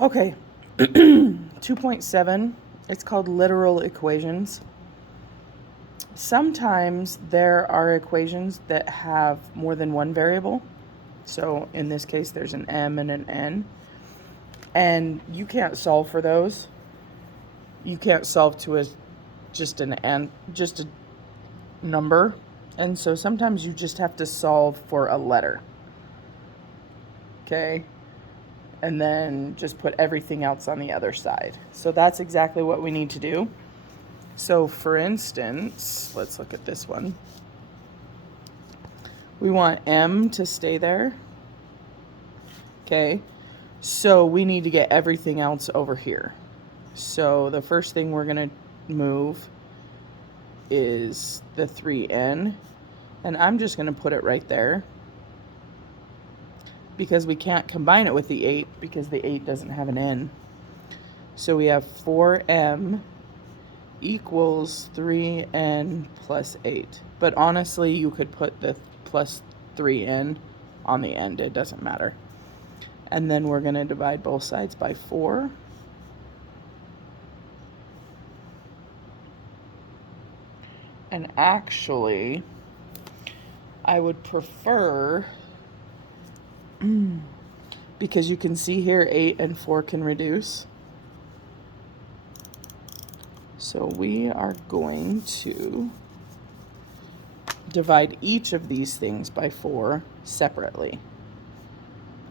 Okay, 2.7, it's called literal equations. Sometimes there are equations that have more than one variable. So in this case, there's an m and an n. And you can't solve for those. You can't solve to just a number. And so sometimes you just have to solve for a letter. Okay? And then just put everything else on the other side. So that's exactly what we need to do. So for instance, let's look at this one. We want m to stay there. Okay, so we need to get everything else over here. So the first thing we're going to move is the 3n. And I'm just going to put it right there, because we can't combine it with the 8 because the 8 doesn't have an n. So we have 4m equals 3n plus 8. But honestly, you could put the plus 3n on the end. It doesn't matter. And then we're going to divide both sides by 4. And actually, I would prefer, because you can see here 8 and 4 can reduce. So we are going to divide each of these things by 4 separately,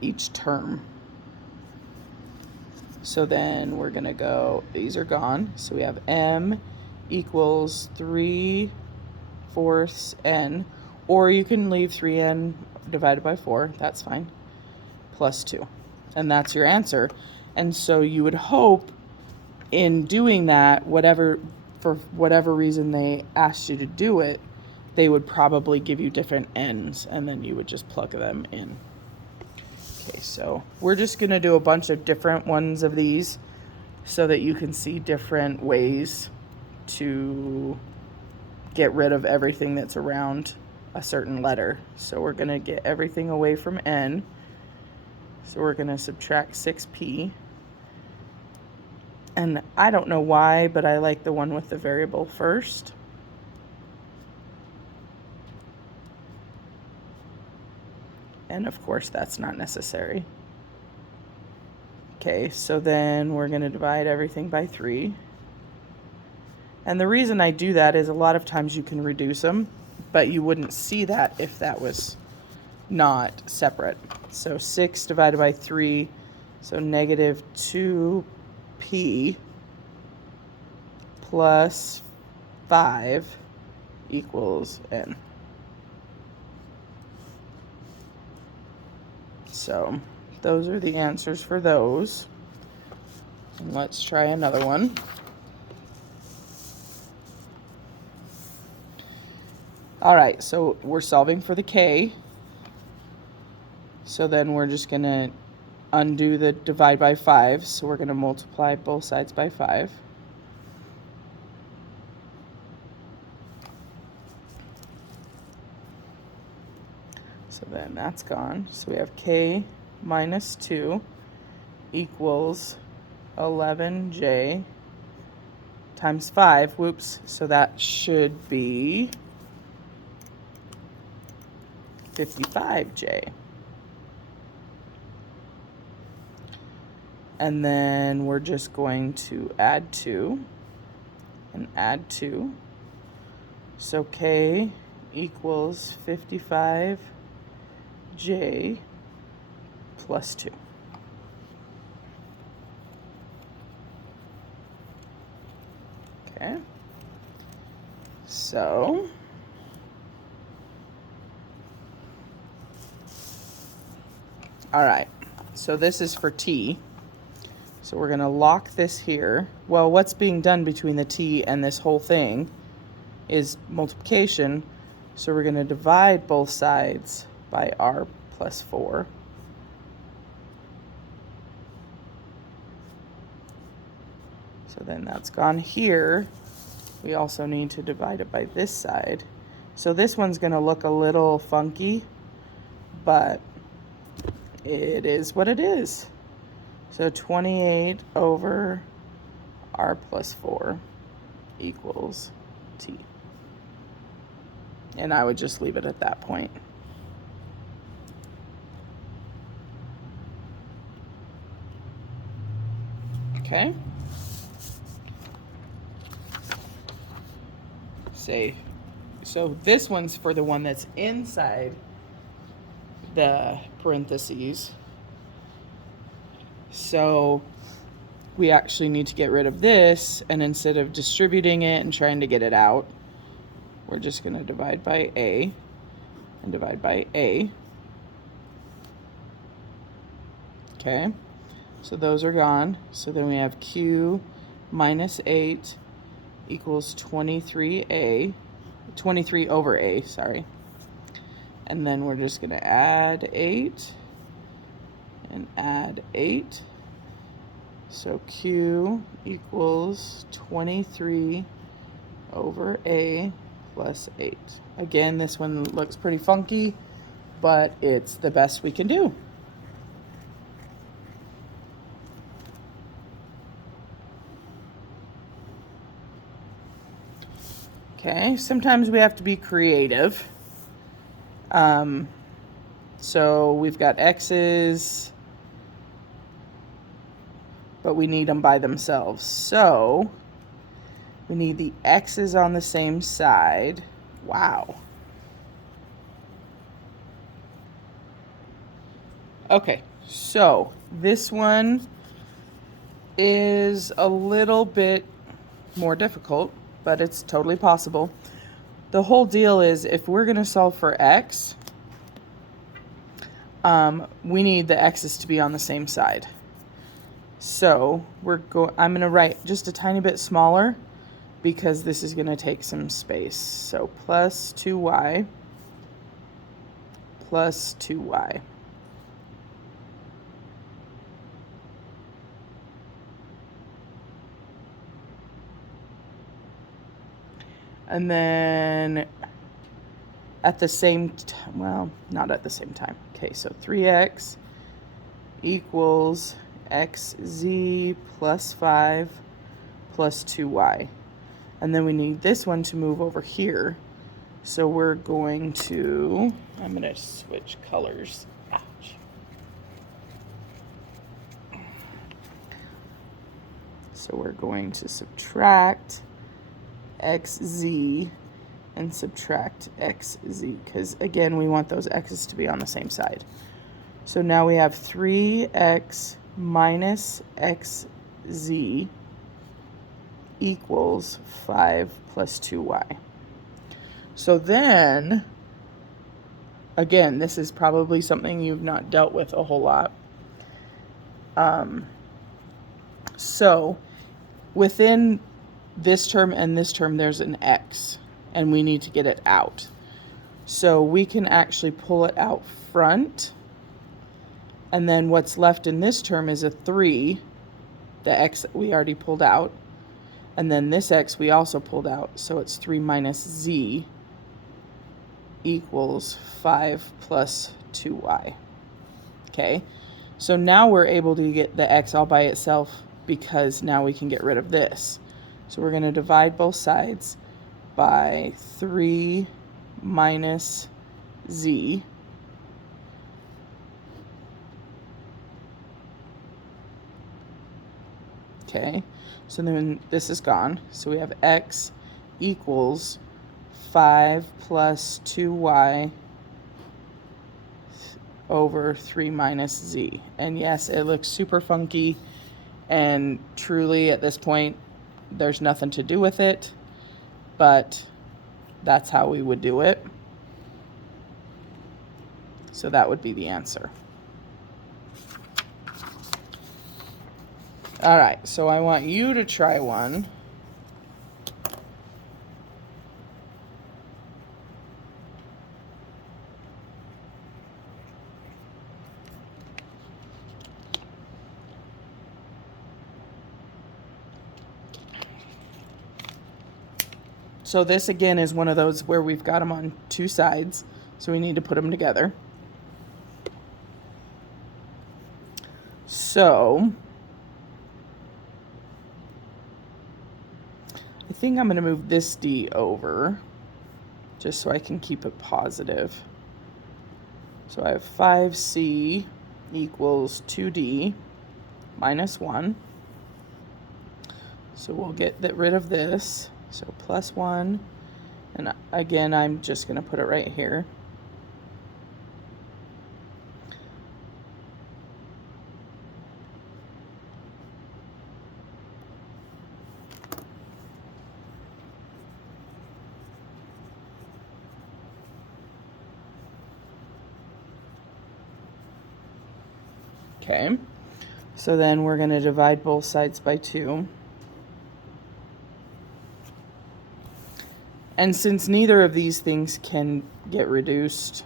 each term. So then we're going to go, these are gone. So we have m equals 3/4 n, or you can leave 3n divided by 4, that's fine, plus 2. And that's your answer. And so you would hope in doing that, for whatever reason they asked you to do it, they would probably give you different n's, and then you would just plug them in. Okay, so we're just going to do a bunch of different ones of these so that you can see different ways to get rid of everything that's around a certain letter. So we're going to get everything away from n. So we're going to subtract 6p. And I don't know why, but I like the one with the variable first. And of course, that's not necessary. Okay, so then we're going to divide everything by 3. And the reason I do that is a lot of times you can reduce them, but you wouldn't see that if that was not separate. So 6 divided by 3, so negative 2p plus 5 equals n. So those are the answers for those. And let's try another one. All right, so we're solving for the k. So then we're just going to undo the divide by 5. So we're going to multiply both sides by 5. So then that's gone. So we have k minus 2 equals 11j times 5. Whoops. So that should be 55j. And then we're just going to add 2 and add 2. So k equals 55j plus 2. Okay. So all right, so this is for t. So we're going to lock this here. Well, what's being done between the t and this whole thing is multiplication. So we're going to divide both sides by r plus 4. So then that's gone here. We also need to divide it by this side. So this one's going to look a little funky, but it is what it is. So 28 over r plus 4 equals t. And I would just leave it at that point. Okay. Say, so this one's for the one that's inside the parentheses. So we actually need to get rid of this, and instead of distributing it and trying to get it out, we're just going to divide by a and divide by a. Okay, so those are gone. So then we have q minus 8 equals 23 over a, sorry. And then we're just going to add 8 and add 8. So q equals 23 over a plus 8. Again, this one looks pretty funky, but it's the best we can do. Okay, sometimes we have to be creative. So we've got x's, but we need them by themselves. So we need the x's on the same side. Wow. Okay, so this one is a little bit more difficult, but it's totally possible. The whole deal is if we're going to solve for x, we need the x's to be on the same side. So I'm going to write just a tiny bit smaller because this is going to take some space. So plus 2y plus 2y. And then at the same time, well, not at the same time. Okay, so 3x equals xz plus 5 plus 2y. And then we need this one to move over here. So we're going to, I'm going to switch colors. Ouch. So we're going to subtract xz and subtract xz, because again we want those x's to be on the same side. So now we have 3x minus xz equals 5 plus 2y. So then, again, this is probably something you've not dealt with a whole lot. So within this term and this term, there's an x, and we need to get it out. So we can actually pull it out front, and then what's left in this term is a 3, the x that we already pulled out, and then this x we also pulled out, so it's 3 minus z equals 5 plus 2y. Okay, so now we're able to get the x all by itself because now we can get rid of this. So we're going to divide both sides by 3 minus z. Okay, so then this is gone. So we have x equals 5 plus 2y over 3 minus z. And yes, it looks super funky, and truly at this point there's nothing to do with it, but that's how we would do it. So that would be the answer. All right, so I want you to try one. So this again is one of those where we've got them on two sides, so we need to put them together. So I think I'm going to move this D over just so I can keep it positive. So I have 5C equals 2D minus 1. So we'll get rid of this. So plus 1. And again, I'm just going to put it right here. Okay, so then we're going to divide both sides by 2. And since neither of these things can get reduced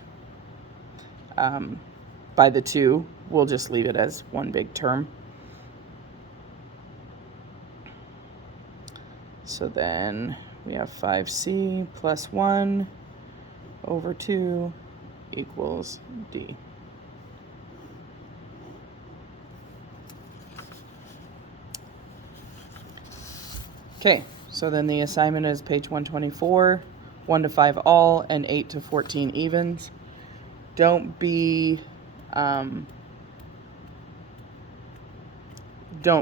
by the 2, we'll just leave it as one big term. So then we have 5C plus 1 over 2 equals D. Okay, so then the assignment is page 124, 1 to 5 all, and 8 to 14 evens. Don't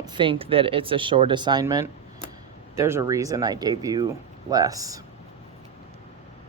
think that it's a short assignment. There's a reason I gave you less.